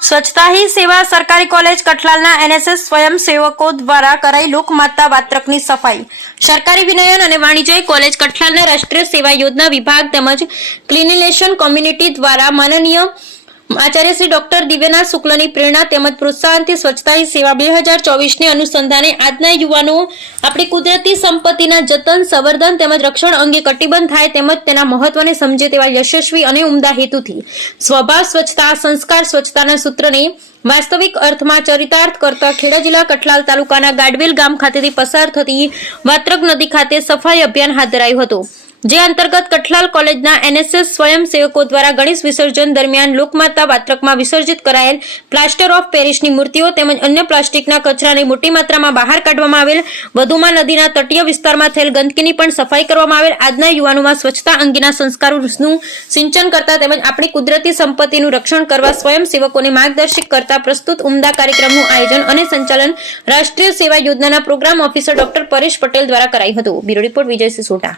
સ્વચ્છતા હી સેવા સરકારી કોલેજ કઠલાલના એનએસએસ સ્વયંસેવકો દ્વારા કરાઈ લોકમાતા વાત્રકની સફાઈ। સરકારી વિનયન અને વાણિજ્ય કોલેજ કઠલાલના રાષ્ટ્રીય સેવા યોજના વિભાગ તેમજ ક્લિનિલેશન કોમ્યુનિટી દ્વારા માનનીય આચાર્ય શ્રી ડોક્ટર દિવ્યનાથ શુક્લની પ્રેરણા તેમજ પ્રોત્સાહનથી સ્વચ્છતા હી સેવા 2024ને અનુસંધાને આજના યુવાનો આપણી કુદરતી સંપત્તિના જતન, સંવર્ધન તેમજ રક્ષણ અંગે કટિબદ્ધ થાય તેમજ તેના મહત્વને સમજે તેવા યશસ્વી અને ઉમદા હેતુથી સ્વભાવ સ્વચ્છતા સંસ્કાર સ્વચ્છતાના સૂત્રને વાસ્તવિક અર્થમાં ચરિતાર્થ કરતા ખેડા જિલ્લા કઠલાલ તાલુકાના ગાડવેલ ગામ ખાતેથી પસાર થતી વાત્રક નદી ખાતે સફાઈ અભિયાન હાથ ધરાયું હતું, જે અંતર્ગત કઠલાલ કોલેજના એનએસએસ સ્વયંસેવકો દ્વારા ગણેશ વિસર્જન દરમિયાન લોકમાતા વાત્રકમાં વિસર્જિત કરાયેલ પ્લાસ્ટર ઓફ પેરિસની મૂર્તિઓ તેમજ અન્ય પ્લાસ્ટિકના કચરાને મોટી માત્રામાં બહાર કાઢવામાં આવેલ। વધુમાં નદીના તટીય વિસ્તારમાં થયેલ ગંદકીની પણ સફાઈ કરવામાં આવેલ। આજના યુવાનોમાં સ્વચ્છતા અંગેના સંસ્કારોનું સિંચન કરતા તેમજ આપણી કુદરતી સંપત્તિનું રક્ષણ કરવા સ્વયંસેવકોને માર્ગદર્શિત કરતા પ્રસ્તુત ઉમદા કાર્યક્રમનું આયોજન અને સંચાલન રાષ્ટ્રીય સેવા યોજનાના program officer doctor Paresh Patel દ્વારા કરાયું હતું। Bureau report Vijaysinh Sodha.